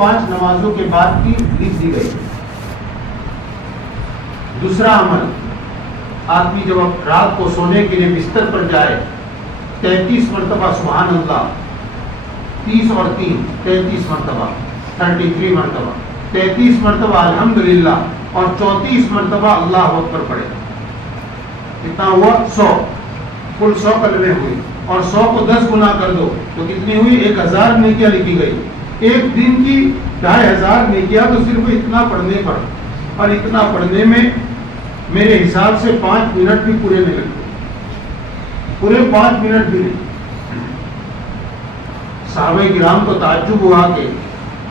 5 نمازوں کے بعد کی لکھ دی گئی۔ دوسرا عمل، آدمی جب رات کو سونے کے لیے بستر پر جائے 33 مرتبہ سبحان اللہ، 30 اور 3 33 مرتبہ، 33 مرتبہ، 33 مرتبہ الحمدللہ اور 34 مرتبہ اللہ اکبر پڑھے۔ کتنا ہوا؟ 100، کل 100 کلمے ہوئی، اور 100 کو 10 گنا کر دو تو کتنی ہوئی؟ 1000 نیکیاں لکھی گئی۔ ایک دن کی 2500 نیکیاں تو صرف اتنا پڑھنے پر، اور اتنا پڑھنے میں میرے حساب سے 5 منٹ بھی پورے نہیں لگتے، پورے 5 منٹ بھی نہیں۔ صحابہ کرام کو تعجب ہوا کہ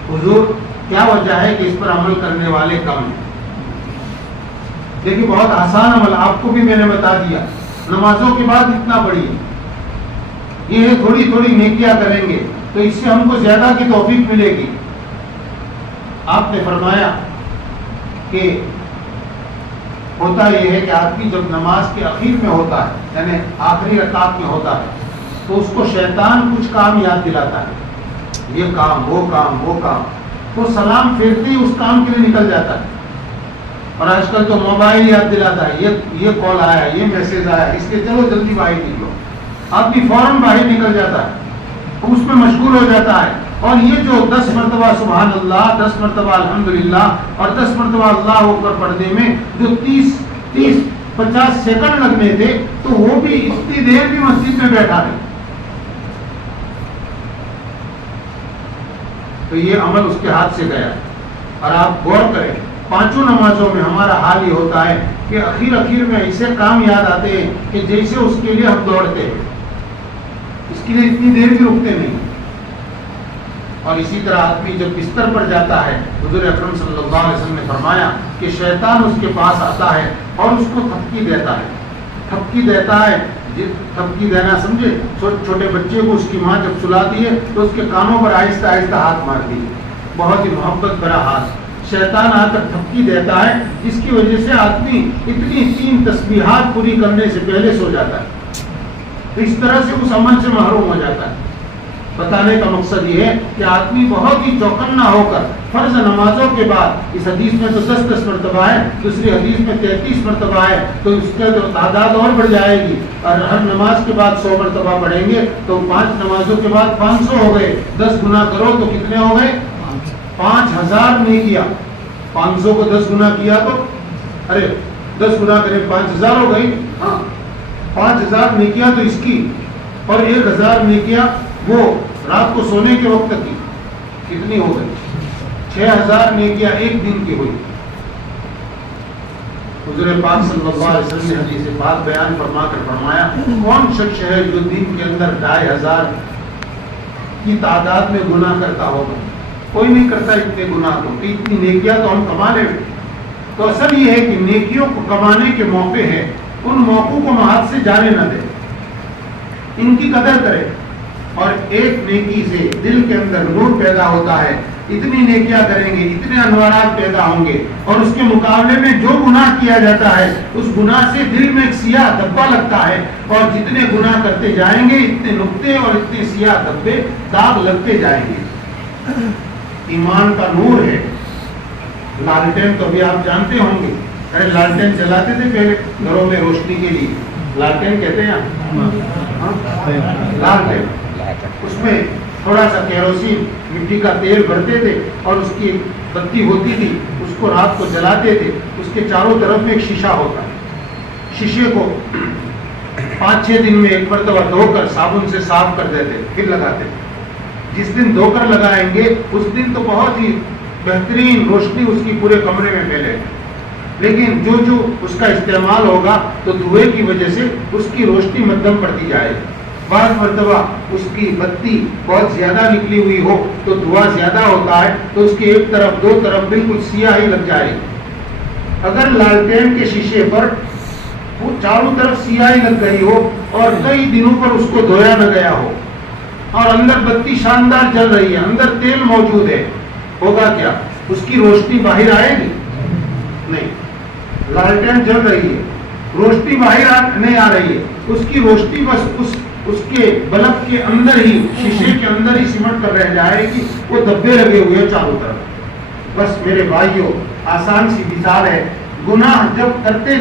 حضور کیا وجہ ہے کہ اس پر عمل کرنے والے کم ہیں؟ دیکھیے بہت آسان عمل، آپ کو بھی میں نے بتا دیا، نمازوں کے بعد اتنا پڑھیے، یہ تھوڑی تھوڑی نیکیاں کریں گے تو اس سے ہم کو زیادہ کی توفیق ملے گی۔ آپ نے فرمایا کہ ہوتا یہ ہے کہ آدمی جب نماز کے اخیر میں ہوتا ہے، یعنی آخری رکعت میں ہوتا ہے، تو اس کو شیطان کچھ کام یاد دلاتا ہے، یہ کام وہ کام وہ کام، تو سلام پھیرتے ہی اس کام کے لیے نکل جاتا ہے۔ اور آج کل تو موبائل یاد دلاتا ہے، یہ کال آیا، یہ میسج آیا، اس کے چلو جلدی باہر نکلو، آدمی فوراً باہر نکل جاتا ہے، اس میں مشغول ہو جاتا ہے۔ اور یہ جو 10 مرتبہ سبحان اللہ، 10 مرتبہ الحمدللہ اور 10 مرتبہ اللہ اکبر پڑھنے میں جو 30-50 سیکنڈ لگنے تھے، تو وہ بھی اتنی دیر بھی مسجد میں بیٹھا رہے، تو یہ عمل اس کے ہاتھ سے گیا۔ اور آپ غور کریں، 5 نمازوں میں ہمارا حال یہ ہوتا ہے کہ اخیر میں ایسے کام یاد آتے ہیں کہ جیسے اس کے لیے ہم دوڑتے ہیں، اس کے لیے اتنی دیر بھی رکتے نہیں۔ اور اسی طرح آدمی جب بستر پر جاتا ہے، حضور اکرم صلی اللہ علیہ وسلم نے فرمایا کہ شیطان اس کے پاس آتا ہے اور اس کو تھپکی دیتا ہے، تھپکی دیتا ہے۔ تھپکی دینا سمجھے، چھوٹے بچے کو اس کی ماں جب سلاتی ہے تو اس کے کانوں پر آہستہ آہستہ ہاتھ مارتی ہے، بہت ہی محبت بھرا ہاتھ، شیطان آ کر تھپکی دیتا ہے، جس کی وجہ سے آدمی اتنی 3 تسبیحات پوری کرنے سے پہلے سو جاتا ہے، تو اس طرح سے اس عمل سے محروم ہو جاتا ہے۔ بتانے کا مقصد یہ ہے کہ آدمی بہت ہی چوکنا ہو کر فرض نمازوں کے بعد، اس حدیث میں تو 10 مرتبہ ہے، دوسری حدیث میں 33 مرتبہ ہے، تو اس کا جو تعداد اور بڑھ جائے گی، اور ہر نماز کے بعد 100 مرتبہ پڑھیں گے تو 5 نمازوں کے بعد 500 ہو گئے، 10 گنا کرو تو کتنے ہو گئے؟ 5000 نیکیاں۔ 500 کو 10 گنا کیا تو 10 گنا کریں 5000 ہو گئی، ہاں 5000 نیکیاں تو اس کی، اور 1000 نیکیاں وہ رات کو سونے کے وقت کی، کتنی ہو گئی؟ 6000 نیکیاں ایک دن کی ہوئی۔ حضور پاک صلی اللہ علیہ وسلم نے حدیث پاک بیان فرما کر فرمایا، کون شخص ہے جو دن کے اندر 2500 کی تعداد میں گناہ کرتا ہوگا؟ کوئی نہیں کرتا اتنے گناہ تو، اتنی نیکیاں تو ہم کما لیں۔ تو اصل یہ ہے کہ نیکیوں کو کمانے کے موقع ہیں، ان موقعوں کو ہم ہاتھ سے جانے نہ دیں، ان کی قدر کریں۔ اور ایک نیکی سے دل کے اندر نور پیدا ہوتا ہے، اتنی نیکیاں کریں گے، اتنے انوارات پیدا ہوں گے، اور اس کے مقابلے میں جو گناہ کیا جاتا ہے اس گناہ سے دل میں ایک سیاہ دھبا لگتا ہے، اور جتنے گناہ کرتے جائیں گے اتنے نقطے اور اتنے سیاہ دھبے داغ لگتے جائیں گے۔ ایمان کا نور ہے۔ لالٹین تو ابھی آپ جانتے ہوں گے، لالٹین جلاتے تھے پہلے گھروں میں روشنی کے لیے، لالٹین کہتے ہیں لالٹین، اس میں تھوڑا سا کیروسین مٹی کا تیل بھرتے تھے اور اس کی بتی ہوتی تھی، اس کو رات کو جلاتے تھے، اس کے چاروں طرف میں ایک شیشہ ہوتا ہے، شیشے کو 5-6 دن میں ایک مرتبہ دھو کر صابن سے صاف کر دیتے، پھر لگاتے تھے۔ جس دن دھو کر لگائیں گے اس دن تو بہت ہی بہترین روشنی اس کی پورے کمرے میں پھیلے، لیکن جو اس کا استعمال ہوگا تو دھوئے کی وجہ سے اس کی روشنی مدھم پڑتی جائے گی۔ بعض مرتبہ اس کی بتی بہت زیادہ نکلی ہوئی ہو تو دھواں زیادہ ہوتا ہے، تو اس کی ایک طرف 2 طرف بالکل سیاہی لگ جائے گی۔ اگر لالٹین کے شیشے پر وہ چاروں طرف سیاہی لگ گئی ہو اور کئی دنوں پر اس کو دھویا نہ گیا ہو، اور اندر بتی شاندار جل رہی ہے، اندر تیل موجود ہے، ہوگا کیا؟ اس کی روشنی باہر آئے گی؟ نہیں۔ لالٹین جل رہی ہے، روشنی باہر نہیں آ رہی ہے، اس کی روشنی بس اس کے بلب کے اندر ہی، شیشے کے اندر ہی سمٹ کر رہ جائے گی، وہ دبے لگے ہوئے چاروں طرف۔ بس میرے بھائیوں، آسان سی مثال ہے، گناہ جب کرتے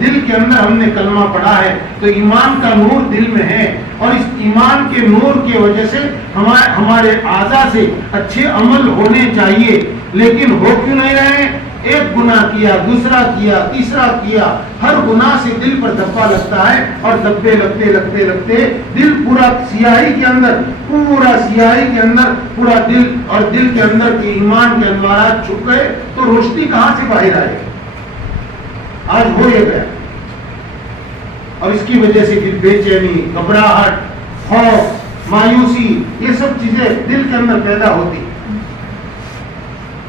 دل کے اندر ہم نے کلمہ پڑھا ہے تو ایمان کا نور دل میں ہے، اور اس ایمان کے نور کی وجہ سے ہمارے اعضاء سے اچھے عمل ہونے چاہیے، لیکن ہو کیوں نہیں رہے؟ ایک گناہ کیا، دوسرا کیا، تیسرا کیا، ہر گناہ سے دل پر دبا لگتا ہے، اور دبے لگتے لگتے لگتے دل پورا سیاہی کے اندر، پورا دل، اور دل کے اندر کے ایمان کے انوارات چھپ گئے تو روشنی کہاں سے باہر آئے؟ آج ہو یہ گیا، اور اس کی وجہ سے پھر بے چینی، گھبراہٹ، خوف، مایوسی، یہ سب چیزیں دل کے اندر پیدا ہوتی۔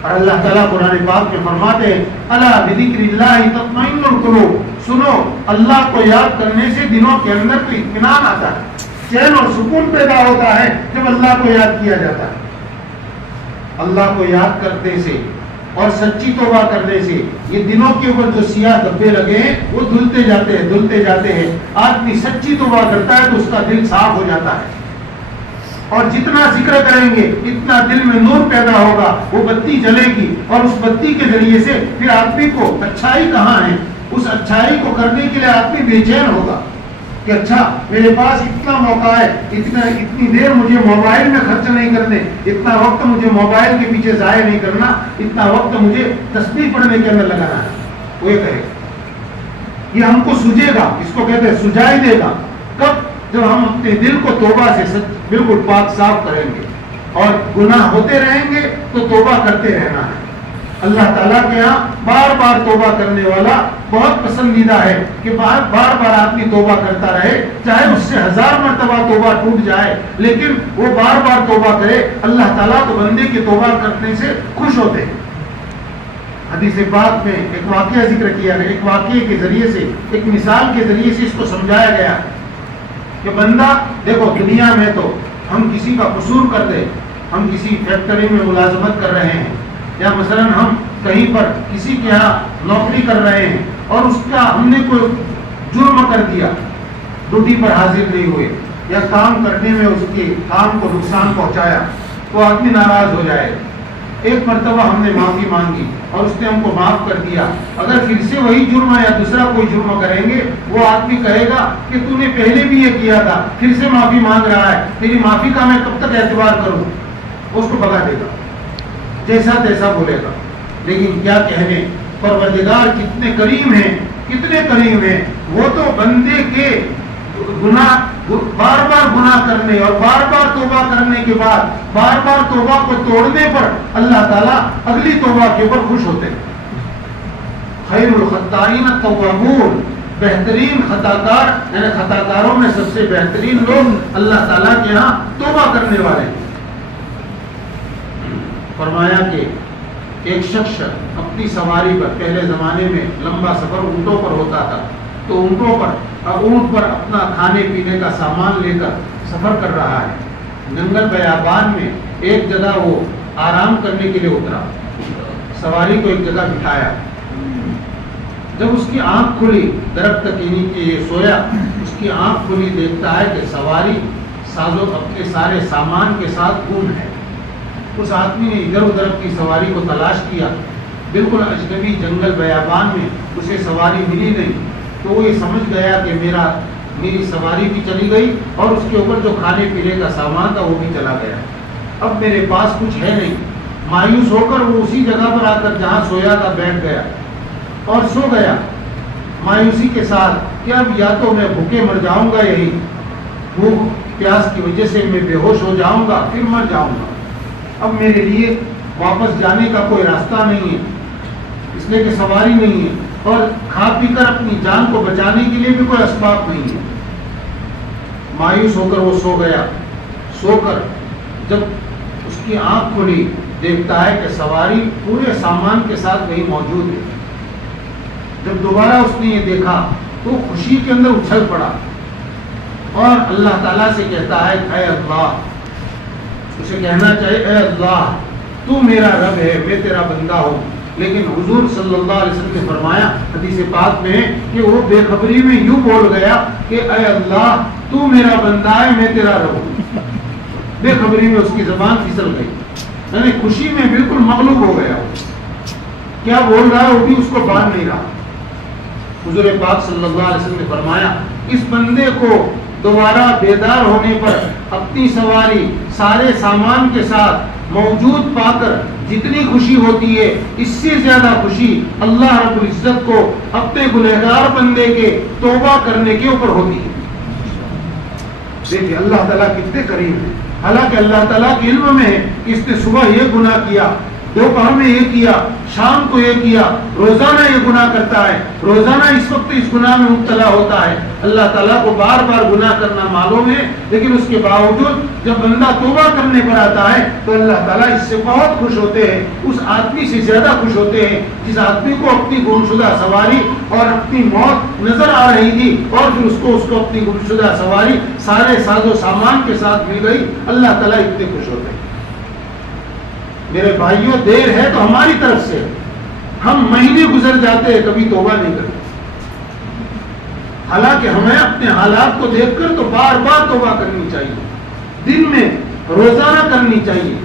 اور اللہ تعالیٰ قرآن پاک میں فرماتے ہیں الا بذکر اللہ تطمئن القلوب، سنو، اللہ کو یاد کرنے سے دلوں کے اندر تو اطمینان آتا ہے، چین اور سکون پیدا ہوتا ہے جب اللہ کو یاد کیا جاتا ہے۔ اللہ کو یاد کرنے سے اور سچی توبہ کرنے سے یہ دلوں کے اوپر جو سیاہ دبے لگے ہیں وہ دھلتے جاتے ہیں۔ آدمی سچی توبہ کرتا ہے تو اس کا دل صاف ہو جاتا ہے، اور جتنا ذکر کریں گے اتنا دل میں نور پیدا ہوگا، وہ بتی جلے گی، اور اس بتی کے ذریعے سے پھر آدمی کو اچھائی کہاں ہے، اس اچھائی کو کرنے کے لیے آدمی بے چین ہوگا کہ اچھا میرے پاس اتنا موقع ہے، اتنی دیر مجھے موبائل میں خرچ نہیں کرنے، اتنا وقت مجھے موبائل کے پیچھے ضائع نہیں کرنا، اتنا وقت مجھے تسبیح پڑھنے کے اندر لگانا ہے۔ وہ یہ کہے یہ ہم کو سوجے گا، اس کو کہتے ہیں سجائی دے گا، کب؟ جب ہم اپنے دل کو توبہ سے بالکل پاک صاف کریں گے، اور گناہ ہوتے رہیں گے تو توبہ کرتے رہنا ہے۔ اللہ تعالیٰ کے ہاں بار بار توبہ کرنے والا بہت پسندیدہ ہے کہ بار آدمی توبہ کرتا رہے، چاہے اس سے 1000 مرتبہ توبہ ٹوٹ جائے، لیکن وہ بار بار توبہ کرے۔ اللہ تعالیٰ تو بندے کی توبہ کرنے سے خوش ہوتے ہیں۔ حدیث پاک میں ایک واقعہ ذکر کیا گیا، ایک واقعے کے ذریعے سے، ایک مثال کے ذریعے سے اس کو سمجھایا گیا کہ بندہ دیکھو، دنیا میں تو ہم کسی کا قصور کر دیں، ہم کسی فیکٹری میں ملازمت کر رہے ہیں، یا مثلا ہم کہیں پر کسی کے یہاں نوکری کر رہے ہیں اور اس کا ہم نے کوئی جرم کر دیا، ڈیوٹی پر حاضر نہیں ہوئے یا کام کرنے میں اس کے کام کو نقصان پہنچایا، تو آدمی ناراض ہو جائے۔ ایک مرتبہ ہم نے معافی مانگی اور اس نے ہم کو معاف کر دیا، اگر پھر سے وہی جرم یا دوسرا کوئی جرم کریں گے، وہ آدمی کہے گا کہ تو نے پہلے بھی یہ کیا تھا، پھر سے معافی مانگ رہا ہے، تیری معافی کا میں کب تک اعتبار کروں؟ اس کو بھگا دے گا، جیسا تیسا بولے گا۔ لیکن کیا کہنے، پروردگار کتنے کریم ہیں، وہ تو بندے کے گناہ، بار بار گناہ کرنے اور بار بار توبہ کرنے کے بعد بار بار توبہ کو توڑنے پر اللہ تعالیٰ اگلی توبہ کے اوپر خوش ہوتے ہیں۔ خیر الخطائین التوابون، بہترین خطاکار یعنی خطاکاروں میں سب سے بہترین لوگ اللہ تعالیٰ کے ہاں توبہ کرنے والے ہیں۔ فرمایا کہ ایک شخص اپنی سواری پر، پہلے زمانے میں لمبا سفر اونٹوں پر ہوتا تھا، تو اونٹ پر اپنا کھانے پینے کا سامان لے کر سفر کر رہا ہے۔ جنگل بیابان میں ایک جگہ وہ آرام کرنے کے لیے اترا، سواری کو ایک جگہ بٹھایا۔ جب اس کی آنکھ کھلی، درخت کے نیچے یہ سویا، اس کی آنکھ کھلی، دیکھتا ہے کہ سواری اپنے سارے سامان کے ساتھ گم ہے۔ اس آدمی نے ادھر ادھر کی سواری کو تلاش کیا، بالکل اجنبی جنگل بیابان میں اسے سواری ملی نہیں، تو وہ یہ سمجھ گیا کہ میری سواری بھی چلی گئی اور اس کے اوپر جو کھانے پینے کا سامان تھا وہ بھی چلا گیا، اب میرے پاس کچھ ہے نہیں۔ مایوس ہو کر وہ اسی جگہ پر آ کر جہاں سویا تھا بیٹھ گیا اور سو گیا، مایوسی کے ساتھ کہ اب یا تو میں بھوکے مر جاؤں گا، یہی بھوک پیاس کی وجہ سے میں بے ہوش ہو جاؤں گا، پھر مر جاؤں گا، اب میرے لیے واپس جانے کا کوئی راستہ نہیں ہے، اس لیے کہ سواری نہیں ہے، اور کھا پی کر اپنی جان کو بچانے کے لیے بھی کوئی اسباب نہیں ہے۔ مایوس ہو کر وہ سو گیا۔ سو کر جب اس کی آنکھ کھلی، دیکھتا ہے کہ سواری پورے سامان کے ساتھ وہی موجود ہے۔ جب دوبارہ اس نے یہ دیکھا تو خوشی کے اندر اچھل پڑا اور اللہ تعالیٰ سے کہتا ہے اے اللہ، اسے کہنا چاہیے اے اللہ تو میرا رب ہے، میں تیرا بندہ ہوں، لیکن حضور صلی اللہ علیہ وسلم نے فرمایا حدیث پاک میں کہ وہ بے خبری میں یوں بول گیا کہ اے اللہ تو میرا بندہ ہے، میں تیرا رب ہوں۔ بے خبری میں اس کی زبان پھسل گئی، یعنی خوشی میں بالکل مغلوب ہو گیا، کیا بول رہا ہے وہ بھی اس کو بات نہیں رہا۔ حضور پاک صلی اللہ علیہ وسلم نے فرمایا اس بندے کو دوبارہ بیدار ہونے پر اپنی سواری سارے سامان کے ساتھ موجود پا کر جتنی خوشی ہوتی ہے اس سے زیادہ خوشی اللہ رب العزت کو اپنے گنہگار بندے کے توبہ کرنے کے اوپر ہوتی ہے۔ دیکھیں اللہ تعالیٰ کتنے کریم ہے، حالانکہ اللہ تعالیٰ کے علم میں ہے کہ اس نے صبح یہ گناہ کیا، دوپہر میں یہ کیا، شام کو یہ کیا، روزانہ یہ گناہ کرتا ہے، روزانہ اس وقت اس گناہ میں مبتلا ہوتا ہے۔ اللہ تعالیٰ کو بار بار گناہ کرنا معلوم ہے، لیکن اس کے باوجود جب بندہ توبہ کرنے پر آتا ہے تو اللہ تعالیٰ اس سے بہت خوش ہوتے ہیں، اس آدمی سے زیادہ خوش ہوتے ہیں جس آدمی کو اپنی گمشدہ سواری اور اپنی موت نظر آ رہی تھی اور پھر اس کو اپنی گمشدہ سواری سارے ساز و سامان کے ساتھ مل گئی۔ اللہ تعالیٰ اتنے خوش ہوتے ہیں۔ میرے بھائیوں دیر ہے تو ہماری طرف سے، ہم مہینے گزر جاتے ہیں کبھی توبہ نہیں کرتے، حالانکہ ہمیں اپنے حالات کو دیکھ کر تو بار بار توبہ کرنی چاہیے، دن میں روزانہ کرنی چاہیے۔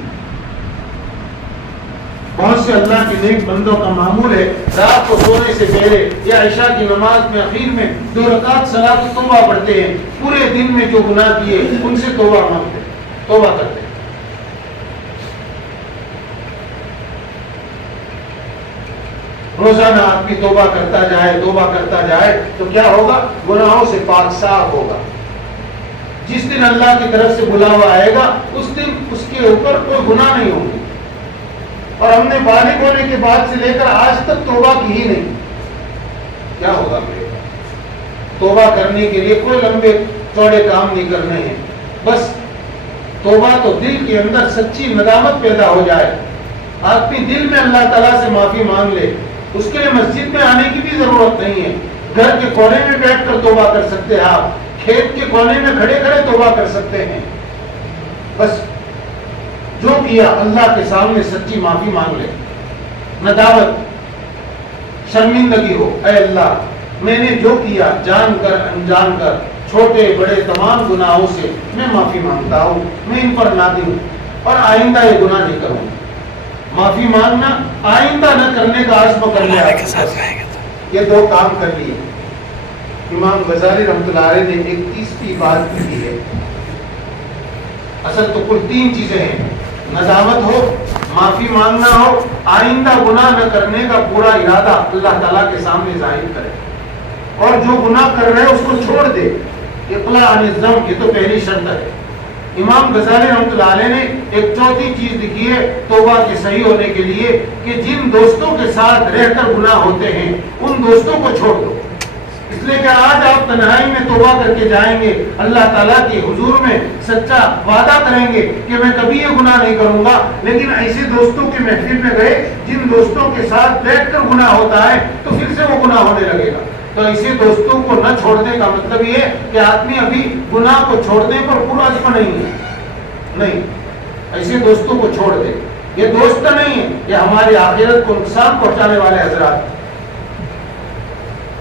بہت سے اللہ کے نیک بندوں کا معمول ہے رات کو سونے سے پہلے یا عشاء کی نماز میں اخیر میں 2 رکعت صلاۃ توبہ پڑھتے ہیں، پورے دن میں جو گناہ کیے ان سے توبہ مانگتے ہیں، توبہ کرتے ہیں۔ روزانہ آدمی توبہ کرتا جائے تو کیا ہوگا؟ گناہوں سے پاک صاف ہوگا۔ جس دن اللہ کی طرف سے بلاوا آئے گا اس دن اس کے اوپر کوئی گناہ نہیں ہوگی، اور ہم نے بالغ ہونے کے بعد سے لے کر آج تک توبہ کی ہی نہیں، کیا ہوگا؟ توبہ کرنے کے لیے کوئی لمبے چوڑے کام نہیں کرنے ہیں، بس توبہ تو دل کے اندر سچی ندامت پیدا ہو جائے، آدمی دل میں اللہ تعالیٰ سے معافی مانگ لے۔ اس کے لیے مسجد میں آنے کی بھی ضرورت نہیں ہے، گھر کے کونے میں بیٹھ کر توبہ کر سکتے ہیں، آپ کھیت کے کونے میں کھڑے کھڑے توبہ کر سکتے ہیں۔ بس جو کیا اللہ کے سامنے سچی معافی مانگ لے، ندامت، شرمندگی ہو، اے اللہ میں نے جو کیا جان کر انجان کر چھوٹے بڑے تمام گناہوں سے میں معافی مانگتا ہوں، میں ان پر نادم ہوں اور آئندہ یہ گناہ نہیں کروں۔ معافی مانگنا، آئندہ نہ کرنے کا عزم کر لیا، یہ 2 کام کر لیے۔ امام غزالی رحمۃ اللہ علیہ نے ایک تیسری بات کی ہے، اصل تو کل 3 چیزیں ہیں، ندامت ہو، معافی مانگنا ہو، آئندہ گناہ نہ کرنے کا پورا ارادہ اللہ تعالیٰ کے سامنے ظاہر کرے، اور جو گناہ کر رہے ہیں اس کو چھوڑ دے، اقلاع عن الذنب، یہ تو پہلی شرط ہے۔ امام غزالی رحمۃ اللہ علیہ نے ایک 4تھی چیز لکھی ہے توبہ کے صحیح ہونے کے لیے کہ جن دوستوں کے ساتھ رہ کر گناہ ہوتے ہیں ان دوستوں کو چھوڑ دو، اس لیے کہ آج آپ تنہائی میں توبہ کر کے جائیں گے، اللہ تعالیٰ کے حضور میں سچا وعدہ کریں گے کہ میں کبھی یہ گناہ نہیں کروں گا، لیکن ایسے دوستوں کے محفل میں گئے جن دوستوں کے ساتھ بیٹھ کر گناہ ہوتا ہے تو پھر سے وہ گناہ ہونے لگے گا۔ تو ایسے دوستوں کو نہ چھوڑنے کا مطلب یہ ہے کہ آدمی ابھی گناہ کو چھوڑنے پر پورا عزم نہیں ہے، نہیں، ایسے دوستوں کو چھوڑ دے، یہ دوست نہیں ہے، یہ ہماری آخرت کو نقصان پہنچانے والے حضرات۔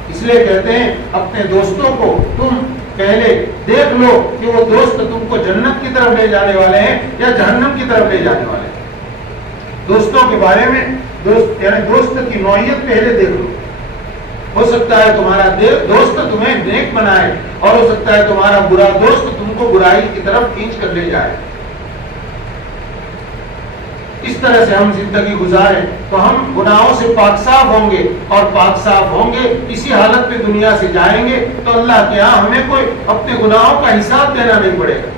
اس لیے کہتے ہیں اپنے دوستوں کو تم پہلے دیکھ لو کہ وہ دوست تم کو جنت کی طرف لے جانے والے ہیں یا جہنم کی طرف لے جانے والے ہیں۔ دوستوں کے بارے میں یعنی دوست کی نوعیت پہلے دیکھ لو، ہو سکتا ہے تمہارا دوست تمہیں نیک بنائے اور ہو سکتا ہے تمہارا برا دوست تم کو برائی کی طرف کھینچ کر لے جائے۔ اس طرح سے ہم زندگی گزاریں تو ہم گناہوں سے پاک صاف ہوں گے، اور پاک صاف ہوں گے اسی حالت میں دنیا سے جائیں گے تو اللہ کے ہاں ہمیں کوئی اپنے گناہوں کا حساب دینا نہیں پڑے گا،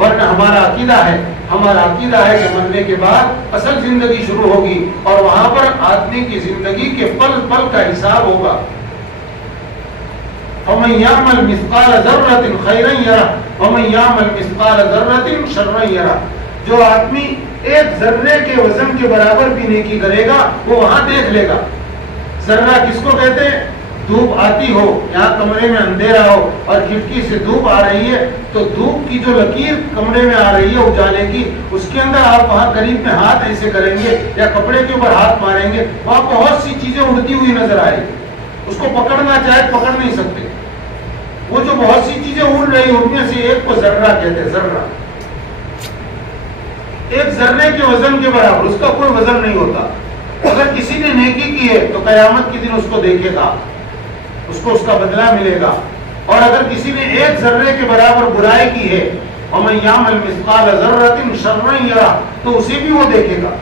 ورنہ ہمارا عقیدہ ہے کہ مرنے کے بعد اصل زندگی شروع ہوگی اور وہاں پر آدمی کی زندگی کے پل پل کا حساب ہوگا۔ وَمَن يَعْمَلْ مِثْقَالَ ذَرَّةٍ خَيْرًا يَرَهُ وَمَن يَعْمَلْ مِثْقَالَ ذَرَّةٍ شَرًّا يَرَهُ، جو آدمی ایک ذرے کے وزن کے برابر بھی نیکی کرے گا وہ وہاں دیکھ لے گا۔ ذرہ کس کو کہتے ہیں؟ دھوپ آتی ہو، یہاں کمرے میں اندھیرا ہو اور کھڑکی سے دھوپ آ رہی ہے تو دھوپ کی جو لکیر کمرے میں آ رہی ہے اجالے کی، اس کے اندر آپ وہاں قریب میں ہاتھ ایسے کریں گے یا کپڑے کے اوپر ہاتھ ماریں گے، وہاں بہت سی چیزیں اڑتی ہوئی نظر آئے گی، اس کو پکڑنا چاہے پکڑ نہیں سکتے، وہ جو بہت سی چیزیں اڑ رہی ان میں سے ایک کو ذرہ کہتے ہیں، ذرہ، ایک ذرے کے وزن کے برابر، اس کا کوئی وزن نہیں ہوتا۔ اگر کسی نے نیکی کی ہے تو قیامت کے دن اس کو دیکھے گا، اس کو اس کا بدلہ ملے گا، اور اگر کسی نے ایک ذرے کے برابر برائی کی ہے وَمَن يَعْمَلْ مِثْقَالَ ذَرَّةٍ شَرًّا يَرَهُ، تو اسے بھی وہ دیکھے گا۔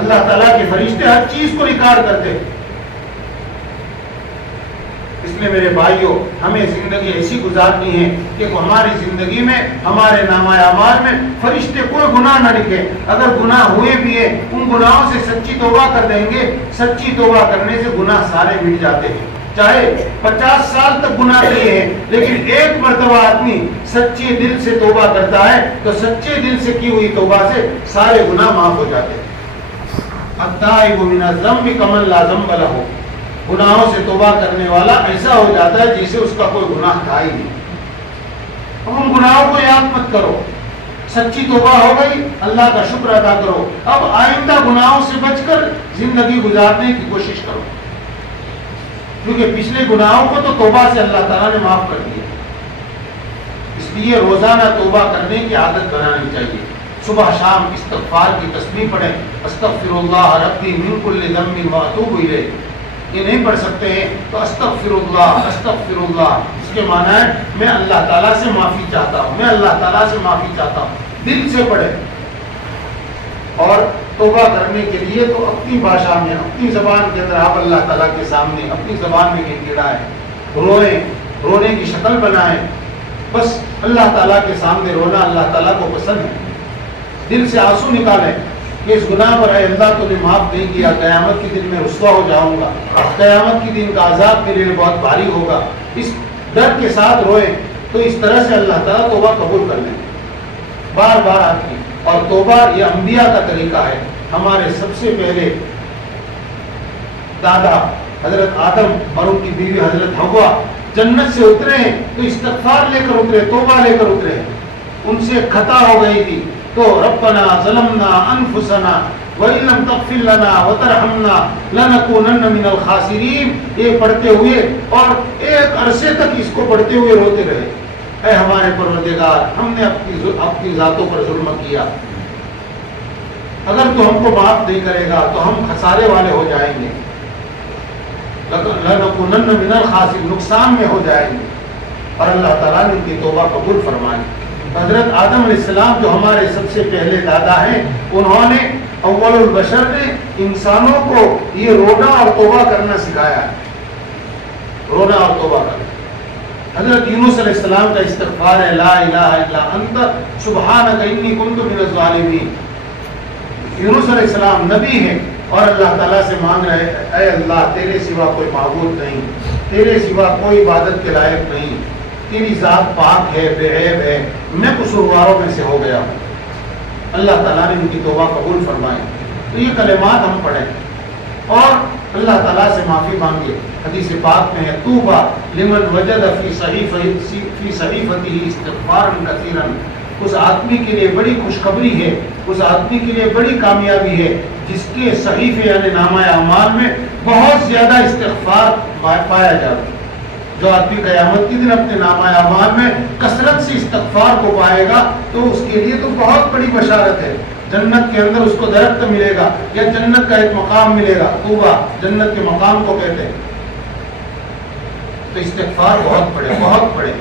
اللہ تعالیٰ کے فرشتے ہر چیز کو ریکارڈ کرتے ہیں۔ اس لیے میرے بھائیوں، ہمیں زندگی ایسی گزارنی ہے کہ ہماری زندگی میں، ہمارے نامہ اعمال میں فرشتے کوئی گناہ نہ لکھے۔ اگر گناہ ہوئے بھی ہیں، ان گناہوں سے سچی توبہ کر دیں گے، سچی توبہ کرنے سے گناہ سارے مٹ جاتے ہیں۔ چاہے 50 سال تک گناہ کیے ہیں، لیکن ایک مرتبہ آدمی سچے دل سے توبہ کرتا ہے تو سچے دل سے کی ہوئی توبہ سے سارے گناہ معاف ہو جاتے ہیں۔ التائب من الذنب کمن لا ذنب لہ، گناہوں سے توبہ کرنے والا ایسا ہو جاتا ہے جسے اس کا کوئی گناہ تھا ہی نہیں۔ ان گناہوں کو یاد مت کرو، سچی توبہ ہو گئی، اللہ کا شکر ادا کرو۔ اب آئندہ گناہوں سے بچ کر زندگی گزارنے کی کوشش کرو، کیونکہ پچھلے گناہوں کو تو توبہ سے اللہ تعالیٰ نے معاف کر دیا۔ اس لیے روزانہ توبہ کرنے کی عادت بنانی چاہیے۔ صبح شام استغفار کی تسبیح پڑھیں، استغفر اللہ ربی من کل ذنب واتوب الیہ۔ یہ نہیں پڑھ سکتے ہیں تو استغفر اللہ، استغفر اللہ، اس کے معنی ہے میں اللہ تعالیٰ سے معافی چاہتا ہوں، میں اللہ تعالیٰ سے معافی چاہتا ہوں۔ دل سے پڑھیں، اور توبہ کرنے کے لیے تو اپنی بھاشا میں، اپنی زبان کے اندر آپ اللہ تعالیٰ کے سامنے اپنی زبان میں گڑگڑائیں، روئیں، رونے کی شکل بنائیں۔ بس اللہ تعالیٰ کے سامنے رونا اللہ تعالیٰ کو پسند ہے۔ دل سے آنسو نکالیں کہ اس گناہ پر اے اللہ تو نے معاف نہیں کیا، قیامت کے دن میں رسوا ہو جاؤں گا، قیامت کے دن کا عذاب میرے لیے بہت بھاری ہوگا۔ اس ڈر کے ساتھ روئیں تو اس طرح سے اللہ تعالیٰ توبہ قبول کر لیں، بار بار آتی۔ اور توبہ یہ انبیاء کا طریقہ ہے۔ ہمارے سب سے پہلے دادا حضرت آدم اور ان کی بیوی حضرت حوا جنت سے اترے ہیں تو استغفار لے کر اترے، توبہ لے کر اترے۔ ان سے خطا ہو گئی تھی تو ربنا ظلمنا انفسنا وَإِن لَّمْ تَغْفِرْ لَنَا وَتَرْحَمْنَا لَنَكُونَنَّ مِنَ الْخَاسِرِينَ، یہ پڑھتے ہوئے اور ایک عرصے تک اس کو پڑھتے ہوئے روتے رہے، اے ہمارے پروردگار ہم نے اپنی ذاتوں پر ظلم کیا، اگر تو ہم کو معاف نہیں کرے گا تو ہم خسارے والے ہو جائیں گے، لَنَكُونَنَّ مِنَ الْخَاسِرِينَ، نقصان میں ہو جائیں گے۔ اور اللہ تعالیٰ نے ان کی توبہ قبول فرمائی۔ حضرت آدم علیہ السلام جو ہمارے سب سے پہلے دادا ہیں، انہوں نے اول البشر نے انسانوں کو یہ رونا اور توبہ کرنا سکھایا ہے، رونا اور توبہ کرنا۔ حضرت یونس علیہ السلام کا استغفار ہے، لا الہ الا انت سبحانک انی کنت من الظالمین۔ یونس علیہ السلام نبی ہیں اور اللہ تعالیٰ سے مانگ رہے، اے اللہ تیرے سوا کوئی معبود نہیں، تیرے سوا کوئی عبادت کے لائق نہیں، تیری ذات پاک ہے، بے عیب ہے، میں قصورواروں میں سے ہو گیا ہوں۔ اللہ تعالیٰ نے ان کی توبہ قبول فرمائی۔ تو یہ کلمات ہم پڑھیں اور اللہ تعالیٰ سے معافی مانگے۔ حدیث پاک میں ہے طوبیٰ لمن وجد فی صحیفتہ استغفارا کثیرا، اس آدمی کے لیے بڑی خوشخبری ہے، اس آدمی کے لیے بڑی کامیابی ہے جس کے صحیفے یعنی نامہ اعمال میں بہت زیادہ استغفار پایا جاتا ہے۔ جو آدمی قیامت کے دن اپنے نامہ اعمال میں کثرت سے استغفار کو پائے گا تو اس کے لیے تو بہت بڑی بشارت ہے، جنت کے اندر اس کو درخت ملے گا یا جنت کا ایک مقام ملے گا، طوبیٰ جنت کے مقام کو کہتے ہیں۔ تو استغفار بہت پڑے، بہت پڑے،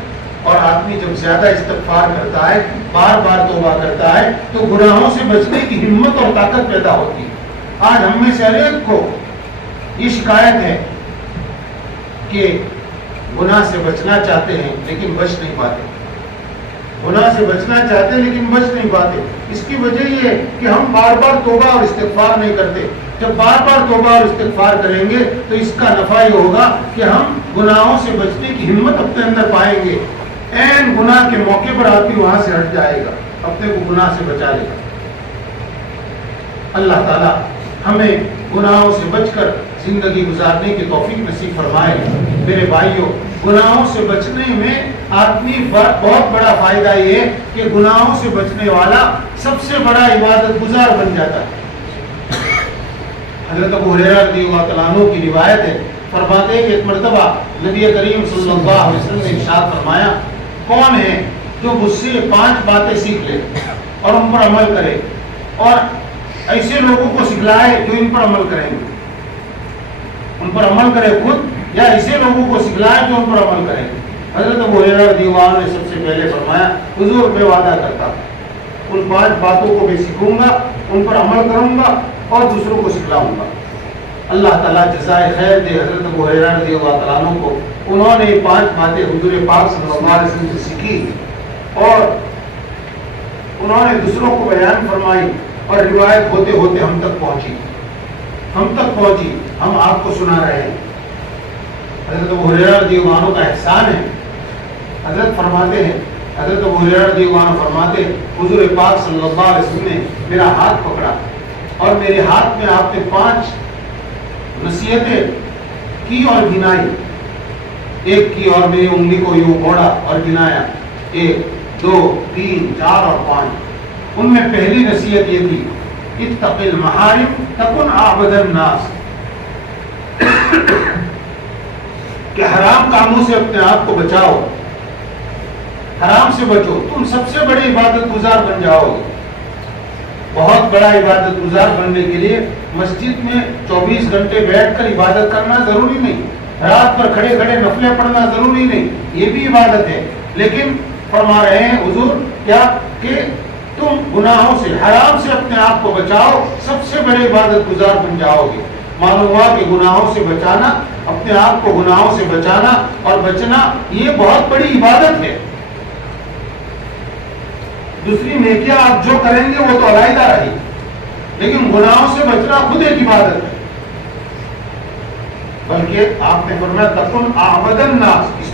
اور آدمی جب زیادہ استغفار کرتا ہے، بار بار توبہ کرتا ہے تو گناہوں سے بچنے کی ہمت اور طاقت پیدا ہوتی ہے۔ آج ہم میں سے ہر ایک کو یہ شکایت ہے کہ گناہ سے بچنا چاہتے ہیں لیکن بچ نہیں پاتے، گناہ سے بچنا چاہتے ہیں لیکن بچ نہیں پاتے۔ اس کی وجہ یہ ہے کہ ہم بار بار توبہ اور استغفار نہیں کرتے۔ جب بار بار توبہ اور استغفار کریں گے تو اس کا نفع یہ ہوگا کہ ہم گناہوں سے بچنے کی ہمت اپنے اندر پائیں گے۔ عین گناہ کے موقع پر آدمی وہاں سے ہٹ جائے گا، اپنے کو گناہ سے بچا لے گا۔ اللہ تعالیٰ ہمیں گناہوں سے بچ کر زندگی گزارنے کی توفیق نصیب فرمائے۔ میرے بھائیوں، گناہوں سے بچنے میں آدمی بہت بڑا فائدہ یہ ہے کہ گناہوں سے بچنے والا سب سے بڑا عبادت گزار بن جاتا ہے۔ حضرت ابو ہریرہ رضی اللہ تعالیٰ عنہ کی روایت ہے، فرماتے ہیں کہ ایک مرتبہ نبی کریم صلی اللہ علیہ وسلم نے ارشاد فرمایا، کون ہے جو مجھ سے 5 باتیں سیکھ لے اور ان پر عمل کرے، اور ایسے لوگوں کو سکھلائے جو ان پر عمل کریں گے، ان پر عمل کرے خود یا ایسے لوگوں کو سکھلائے جو ان پر عمل کریں گے۔ حضرت ابو ہریرہ رضی اللہ عنہ نے سب سے پہلے فرمایا، حضور میں وعدہ کرتا ہوں ان 5 باتوں کو میں سیکھوں گا، ان پر عمل کروں گا اور دوسروں کو سکھلاؤں گا۔ اللہ تعالیٰ جزائے خیر دے حضرت ابو ہریرہ رضی اللہ تعالیٰ عنہ کو، انہوں نے 5 باتیں حضور پاک صلی اللہ علیہ وسلم سے سیکھی اور انہوں نے دوسروں کو بیان فرمائی، اور روایت ہوتے ہوتے ہم تک پہنچی، ہم آپ کو سنا رہے ہیں۔ حضرت ابو ہریرہ رضی اللہ عنہ کا احسان ہے، حضرت ابو ہریرہ رضی اللہ عنہ فرماتے، حضور پاک صلی اللہ علیہ وسلم نے میرا ہاتھ پکڑا اور میرے ہاتھ میں آپ نے 5 نصیحتیں کی اور گنائی، ایک کی اور میری انگلی کو یوں موڑا اور گنایا، 1 2 3 4 اور 5۔ ان میں پہلی نصیحت یہ تھی، اتق المحارم تکن اعبد الناس، کہ حرام کاموں سے اپنے آپ کو بچاؤ، حرام سے بچو، تم سب سے بڑے عبادت گزار بن جاؤ گے۔ بہت بڑا عبادت گزار بننے کے لیے مسجد میں 24 گھنٹے بیٹھ کر عبادت کرنا ضروری نہیں، رات پر کھڑے کھڑے نفلیں پڑھنا ضروری نہیں، یہ بھی عبادت ہے، لیکن فرما رہے ہیں حضور کیا کہ تم گناہوں سے، حرام سے اپنے آپ کو بچاؤ، سب سے بڑے عبادت گزار بن جاؤ گے۔ معلوم ہوا کہ گناہوں سے بچانا، اپنے آپ کو گناہوں سے بچانا اور بچنا، یہ بہت بڑی عبادت ہے۔ دوسری نیکیاں آپ جو کریں گے وہ تو علیحدہ رہی، لیکن گناہوں سے بچنا خود ایک عبادت ہے۔ بلکہ آپ نے فرمایا تکن اعبد الناس، اس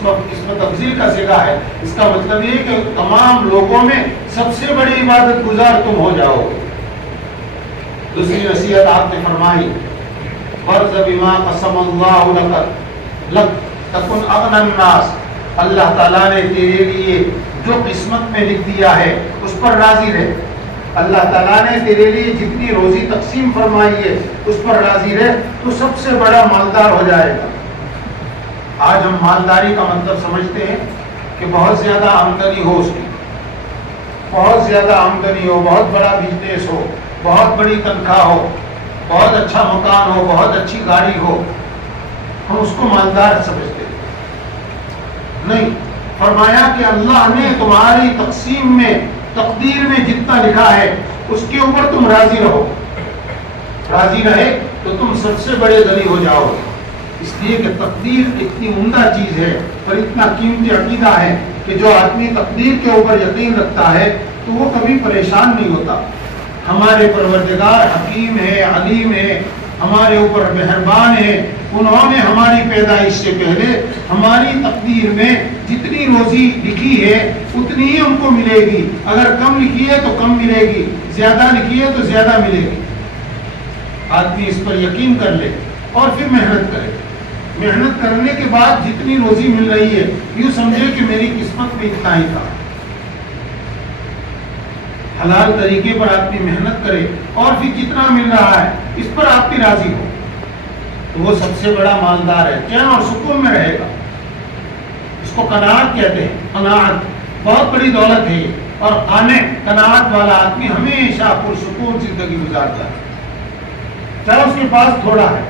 میں تفضیل کا صیغہ ہے، اس کا مطلب یہ کہ تمام لوگوں میں سب سے بڑی عبادت گزار تم ہو جاؤ گے۔ دوسری نصیحت آپ نے فرمائی، فرض بما قسم اللہ لک تکن اغنى الناس، اللہ تعالیٰ نے تیرے لیے جو قسمت میں لکھ دیا ہے اس پر راضی رہ، اللہ تعالیٰ نے تیرے لیے جتنی روزی تقسیم فرمائی ہے اس پر راضی رہ، تو سب سے بڑا مالدار ہو جائے گا۔ آج ہم مالداری کا مطلب سمجھتے ہیں کہ بہت زیادہ آمدنی ہو، اس کی بہت زیادہ آمدنی ہو، بہت بڑا بزنس ہو، بہت بڑی تنخواہ ہو، بہت اچھا مکان ہو، بہت اچھی گاڑی ہو، ہم اس کو مالدار سمجھتے ہیں۔ نہیں، فرمایا کہ اللہ نے تمہاری تقسیم میں، تقدیر میں جتنا لکھا ہے اس کے اوپر تم راضی رہو، راضی رہے تو تم سب سے بڑے غنی ہو جاؤ گے۔ اس لیے کہ تقدیر اتنی عمدہ چیز ہے اور اتنا قیمتی عقیدہ ہے کہ جو آدمی تقدیر کے اوپر یقین رکھتا ہے تو وہ کبھی پریشان نہیں ہوتا۔ ہمارے پروردگار حکیم ہے، علیم ہے، ہمارے اوپر مہربان ہے، انہوں نے ہماری پیدائش سے پہلے ہماری تقدیر میں جتنی روزی لکھی ہے اتنی ہی ہم کو ملے گی، اگر کم لکھی ہے تو کم ملے گی، زیادہ لکھی ہے تو زیادہ ملے گی۔ آدمی اس پر یقین کر لے اور پھر محنت کرے، محنت کرنے کے بعد جتنی روزی مل رہی ہے یوں سمجھے کہ میری قسمت میں اتنا ہی تھا۔ حلال طریقے پر آدمی محنت کرے اور پھر کتنا مل رہا ہے اس پر آپ بھی راضی ہو تو وہ سب سے بڑا مالدار ہے، چین اور سکون میں رہے گا۔ اس کو قناعت کہتے ہیں، قناعت بہت بڑی دولت ہے، اور قناعت والا آدمی ہمیشہ پرسکون زندگی گزارتا ہے، چاہے اس کے پاس تھوڑا ہے۔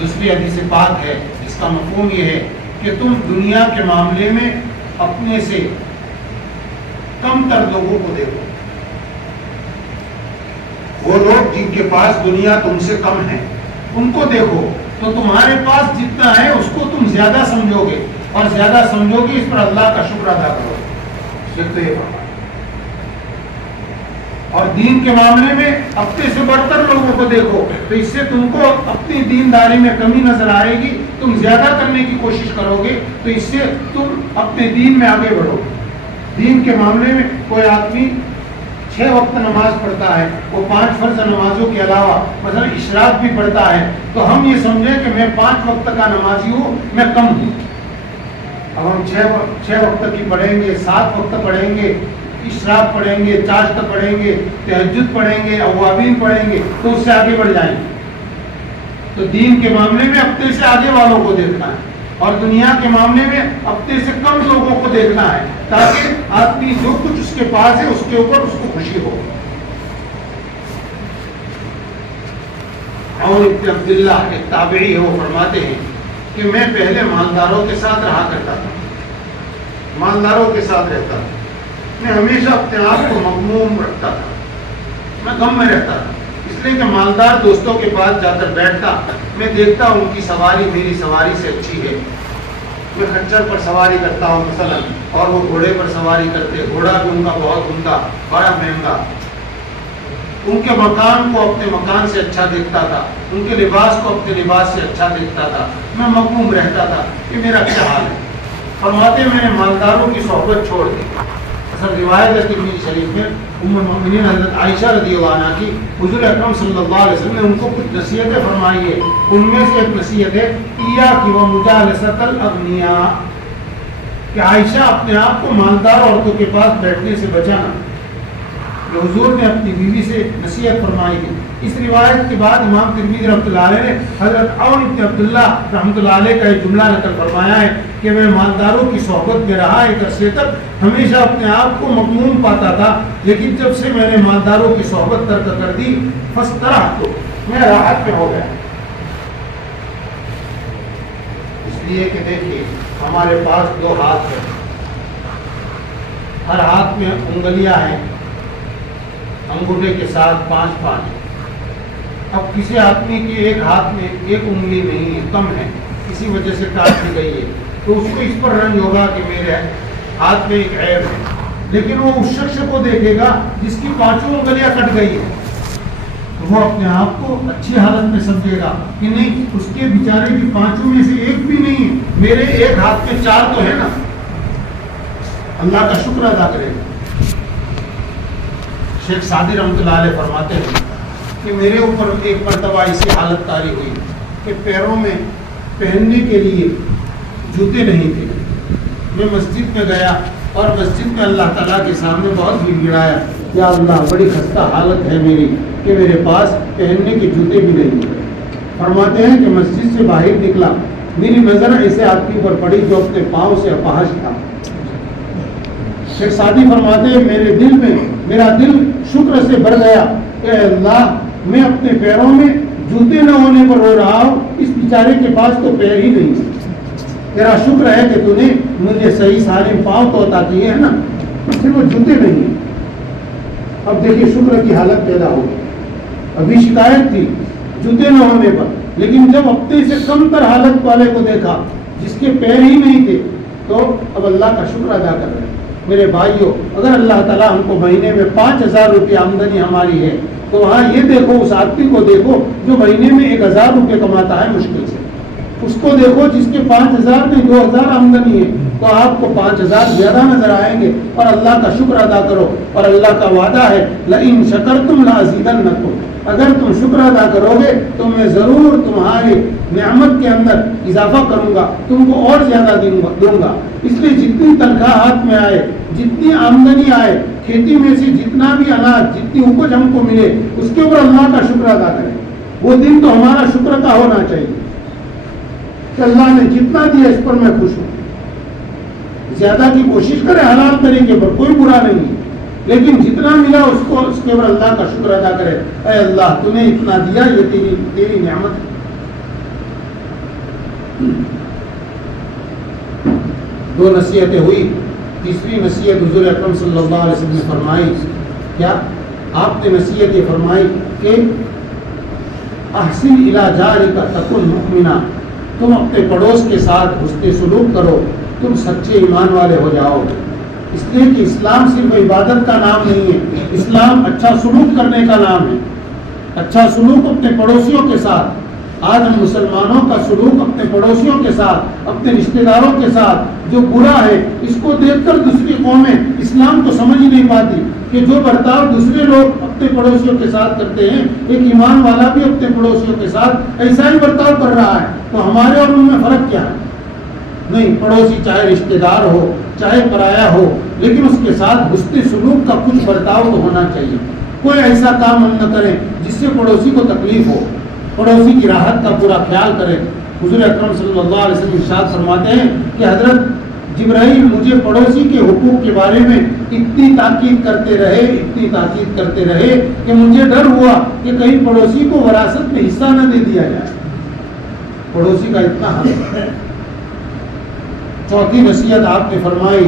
دوسری حدیث پاک ہے جس کا مفہوم یہ ہے کہ تم دنیا کے معاملے میں اپنے سے کم تر لوگوں کو دیکھو، وہ لوگ جن کے پاس دنیا تم سے کم ہے ان کو دیکھو تو تمہارے پاس جتنا ہے اس کو تم زیادہ سمجھو گے، اور زیادہ سمجھو گے اس پر اللہ کا شکر ادا کرو گے۔ اور دین کے معاملے میں اپنے سے بڑھ کر لوگوں کو دیکھو تو اس سے تم کو اپنی دینداری میں کمی نظر آئے گی، تم زیادہ کرنے کی کوشش کرو گے تو اس سے تم اپنے دین میں آگے بڑھو گے۔ دین کے معاملے میں کوئی آدمی 6 وقت نماز پڑھتا ہے، وہ 5 فرض نمازوں کے علاوہ مثلا اشراق بھی پڑھتا ہے، تو ہم یہ سمجھیں کہ میں 5 وقت کا نمازی ہوں، میں کم ہوں۔ اب ہم 6 وقت کی پڑھیں گے، 7 وقت پڑھیں گے، اشراق پڑھیں گے، چاشت پڑھیں گے، تہجد پڑھیں گے، اوابین پڑھیں گے تو اس سے آگے بڑھ جائیں گے۔ تو دین کے معاملے میں اپنے سے آگے والوں کو دیکھنا ہے اور دنیا کے معاملے میں اپنے سے کم لوگوں کو دیکھنا ہے، تاکہ آدمی جو کچھ اس کے پاس ہے اس کے اوپر اس کو خوشی ہو۔ عون ابن عبداللہ ایک تابعی ہے، وہ فرماتے ہیں کہ میں پہلے مالداروں کے ساتھ رہا کرتا تھا، مالداروں کے ساتھ رہتا تھا، میں ہمیشہ اپنے آپ کو مغموم رکھتا تھا، میں غم میں رہتا تھا، اس لیے کہ مالدار دوستوں کے پاس جا کر بیٹھتا، میں دیکھتا ان کی سواری میری سواری سے اچھی ہے، میں خچر پر سواری کرتا ہوں مثلا اور وہ گھوڑے پر سواری کرتے، گھوڑا بھی ان کا بہت عمدہ، بڑا مہنگا، ان کے مکان کو اپنے مکان سے اچھا دیکھتا تھا، ان کے لباس کو اپنے لباس سے اچھا دیکھتا تھا، میں مغموم رہتا تھا کہ میرا کیا حال ہے۔ فرماتے میں نے مالداروں کی صحبت چھوڑ دی۔ اصل روایت ہے ترمذی شریف میں ام المؤمنین حضرت عائشہ رضی اللہ عنہا کی حضور اکرم صلی اللہ علیہ وسلم نے ان کو کچھ نصیحتیں فرمائی ہے، ان میں سے ایک نصیحت ہے ایاک و مجالسۃ الاغنیاء، کہ عائشہ اپنے آپ کو مالدار عورتوں کے پاس بیٹھنے سے بچانا، جو حضور نے اپنی بیوی سے نصیحت فرمائی ہے۔ اس روایت کے بعد امام ترمذی رحمۃ اللہ علیہ نے حضرت عون بن عبداللہ رحمۃ اللہ علیہ کا ایک جملہ نقل فرمایا ہے کہ میں مالداروں کی صحبت میں رہا ایک عرصے تک، ہمیشہ اپنے آپ کو مغموم پاتا تھا، لیکن جب سے میں نے مالداروں کی صحبت ترک کر دی فاسترحت، تو میں راحت میں ہو گیا۔ اس لیے کہ دیکھیے ہمارے پاس دو ہاتھ ہیں، ہر ہاتھ میں انگلیاں ہیں، انگوٹھے کے ساتھ 5 اب کسی آدمی کی ایک ہاتھ میں ایک انگلی نہیں ہے، کم ہے، کسی وجہ سے کاٹ دی گئی ہے، تو اس کو اس پر رنج ہوگا کہ میرے ہاتھ میں ایک عیب ہے، لیکن وہ اس شخص کو دیکھے گا جس کی 5 انگلیاں کٹ گئی ہے، تو وہ اپنے آپ کو اچھی حالت میں سمجھے گا کہ نہیں، اس کے بیچارے کی 5 میں سے ایک بھی نہیں ہے، میرے ایک ہاتھ میں 4 تو ہے نا، اللہ کا شکر ادا کرے گا۔ شیخ سعدی رحمۃ اللہ علیہ فرماتے ہیں کہ میرے اوپر ایک مرتبہ ایسی حالت طاری ہوئی کہ پیروں میں پہننے کے لیے جوتے نہیں تھے، میں مسجد میں گیا اور مسجد میں اللہ تعالیٰ کے سامنے بہت گڑ گڑایا، یا اللہ بڑی خستہ حالت ہے میری کہ میرے پاس پہننے کے جوتے بھی نہیں ہیں۔ فرماتے ہیں کہ مسجد سے باہر نکلا، میری نظر ایسے آدمی پر پڑی جو اپنے پاؤں سے اپاہج تھا۔ شیخ سعدی فرماتے ہیں میرا دل شکر سے بھر گیا، اے اللہ میں اپنے پیروں میں جوتے نہ ہونے پر رو رہا ہوں، اس بیچارے کے پاس تو پیر ہی نہیں، تیرا شکر ہے کہ تو نے مجھے صحیح سالم پاؤں تو عطا کیے ہیں نا، پھر وہ جوتے نہیں ہیں۔ اب دیکھیے شکر کی حالت پیدا ہو گئی، ابھی شکایت تھی جوتے نہ ہونے پر، لیکن جب اپنے سے کم تر حالت والے کو دیکھا جس کے پیر ہی نہیں تھے تو اب اللہ کا شکر ادا کر رہے ہیں۔ میرے بھائیوں، اگر اللہ تعالیٰ ہم کو مہینے میں 5,000 روپے آمدنی ہماری ہے تو وہاں یہ دیکھو، اس آدمی کو دیکھو جو مہینے میں 1,000 روپے کماتا ہے مشکل سے، اس کو دیکھو جس کے 5,000 میں 2,000 آمدنی ہے، تو آپ کو 5,000 زیادہ نظر آئیں گے، اور اللہ کا شکر ادا کرو، اور اللہ کا وعدہ ہے لئن شکرتم لازیدنکم، اگر تم شکر ادا کرو گے تو میں ضرور تمہاری نعمت کے اندر اضافہ کروں گا، تم کو اور زیادہ دوں گا۔ اس لیے جتنی تنخواہ ہاتھ میں آئے، جتنی آمدنی آئے، کھیتی میں سے جتنا بھی اناج، جتنی اپج ہم کو ملے، اس کے اوپر اللہ کا شکر ادا کریں۔ وہ دن تو ہمارا شکر کا ہونا چاہیے کہ اللہ نے جتنا دیا اس پر میں خوش ہوں۔ زیادہ کی کوشش کرے حلال طریقے پر، کوئی برا نہیں ہے، لیکن جتنا ملا اس کے اوپر اللہ کا شکر ادا کرے، اے اللہ تو نے اتنا دیا، یہ تیری نعمت ہے۔ دو نصیحتیں ہوئی، تیسری نصیحت حضور اکرم صلی اللہ علیہ وسلم نے فرمائی، کیا آپ نے نصیحت یہ فرمائی کہ احسن الی جارک تکن مؤمنا، تم اپنے پڑوس کے ساتھ حسن سلوک کرو، تم سچے ایمان والے ہو جاؤ۔ اس لیے کہ اسلام صرف عبادت کا نام نہیں ہے، اسلام اچھا سلوک کرنے کا نام ہے، اچھا سلوک اپنے پڑوسیوں کے ساتھ۔ آج ہم مسلمانوں کا سلوک اپنے پڑوسیوں کے ساتھ، اپنے رشتہ داروں کے ساتھ جو برا ہے، اس کو دیکھ کر دوسری قومیں اسلام کو سمجھ ہی نہیں پاتی کہ جو برتاؤ دوسرے لوگ اپنے پڑوسیوں کے ساتھ کرتے ہیں، ایک ایمان والا بھی اپنے پڑوسیوں کے ساتھ ایسا ہی برتاؤ کر رہا ہے، تو ہمارے اور ان میں فرق کیا ہے؟ نہیں، پڑوسی چاہے رشتہ دار ہو، چاہے پرایا ہو، لیکن اس کے ساتھ حسن سلوک کا کچھ برتاؤ تو ہونا چاہیے. کوئی ایسا کام ہم نہ کریں جس سے پڑوسی کو تکلیف ہو، پڑوسی کی راحت کا پورا خیال کریں. حضور اکرم صلی اللہ علیہ وسلم ارشاد فرماتے ہیں کہ حضرت جبرائیل مجھے پڑوسی کے حقوق کے بارے میں اتنی تاکید کرتے رہے کہ مجھے ڈر ہوا کہ کہیں پڑوسی کو وراثت میں حصہ نہ دے دیا جائے. پڑوسی کا اتنا حق ہے. چوتھی نصیحت آپ نے فرمائی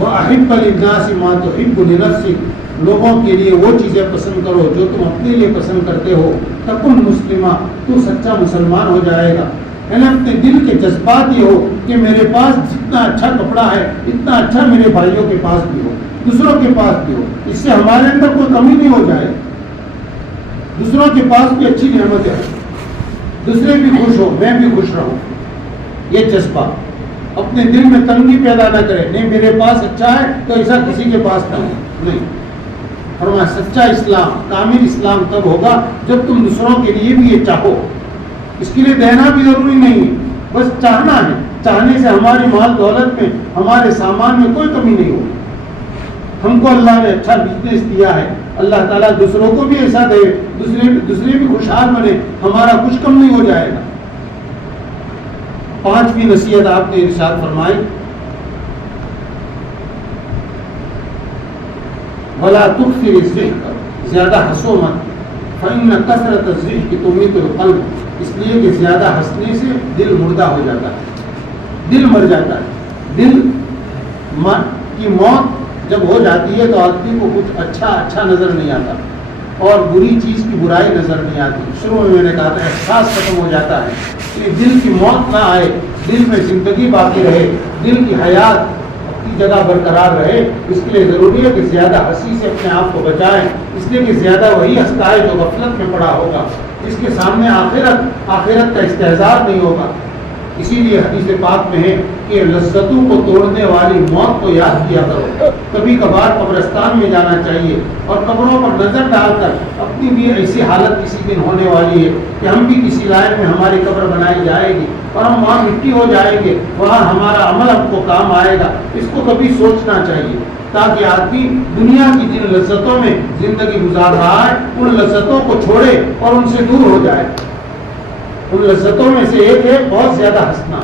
وَأَحِبَّ لِلنَّاسِ مَا تُحِبُّ لِنَفْسِكَ، لوگوں کے لیے وہ چیزیں پسند کرو جو تم اپنے لیے پسند کرتے ہو. تکن مسلمہ، تو سچا مسلمان ہو جائے گا. یعنی اپنے دل کے جذبات یہ ہو کہ میرے پاس جتنا اچھا کپڑا ہے اتنا اچھا میرے بھائیوں کے پاس بھی ہو، دوسروں کے پاس بھی ہو. اس سے ہمارے اندر کوئی کمی نہیں ہو جائے. دوسروں کے پاس بھی اچھی نعمت ہے، دوسرے بھی خوش ہو، میں بھی خوش رہوں. یہ جذبہ اپنے دل میں تنگی پیدا نہ کرے. نہیں میرے پاس اچھا ہے تو ایسا کسی کے پاس نہ ہو. نہیں، فرمایا سچا اسلام، کامل اسلام تب ہوگا جب تم دوسروں کے لیے بھی یہ چاہو. اس کے لیے دینا بھی ضروری نہیں ہے، بس چاہنا ہے. چاہنے سے ہماری مال دولت میں، ہمارے سامان میں کوئی کمی نہیں ہوگی. ہم کو اللہ نے اچھا بزنس دیا ہے، اللہ تعالیٰ دوسروں کو بھی ایسا دے، دوسرے بھی خوشحال بنے، ہمارا کچھ کم نہیں ہو جائے گا. پانچویں نصیحت آپ نے ارشاد فرمائی وَلَا تُكْثِرِ الضِّحْكَ، زیادہ ہنسو مت. فَإِنَّ كَثْرَةَ الضِّحْكِ تُمِيتُ الْقَلْبَ، اس لیے کہ زیادہ ہنسنے سے دل مردہ ہو جاتا ہے، دل مر جاتا ہے. دل کی موت جب ہو جاتی ہے تو آدمی کو کچھ اچھا نظر نہیں آتا اور بری چیز کی برائی نظر نہیں آتی. شروع میں نے کہا تھا احساس ختم ہو جاتا ہے کہ دل کی موت نہ آئے، دل میں زندگی باقی رہے، دل کی حیات اپنی جگہ برقرار رہے. اس کے لیے ضروری ہے کہ زیادہ ہنسی سے اپنے آپ کو بچائیں. اس لیے کہ زیادہ وہی ہنستا ہے جو غفلت میں پڑا ہوگا، جس کے سامنے آخرت کا استحضار نہیں ہوگا. اسی لیے حدیث پاک میں ہے کہ لذتوں کو توڑنے والی موت کو یاد کیا کرو. کبھی کبھار قبرستان میں جانا چاہیے اور قبروں پر نظر ڈال کر اپنی بھی ایسی حالت کسی دن ہونے والی ہے کہ ہم بھی کسی لائق میں ہماری قبر بنائی جائے گی اور ہم وہاں مٹی ہو جائیں گے، وہاں ہمارا عمل ہم کو کام آئے گا. اس کو کبھی سوچنا چاہیے تاکہ آدمی دنیا کی جن لذتوں میں زندگی گزار رہا ہے ان لذتوں کو چھوڑے اور ان سے دور ہو جائے. ان لذتوں میں سے ایک ہے بہت زیادہ ہنسنا.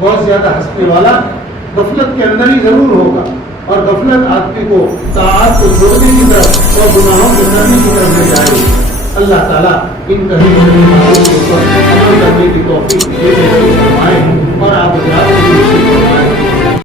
بہت زیادہ ہنسنے والا غفلت کے اندر ہی ضرور ہوگا، اور غفلت آدمی کو طاعت کو چھوڑنے کی طرف اور گناہوں کو کرنے کی طرف لے جائے گی. اللہ تعالیٰ ان کہیں عمل کرنے کی توفیق دے فرمائے اور آپ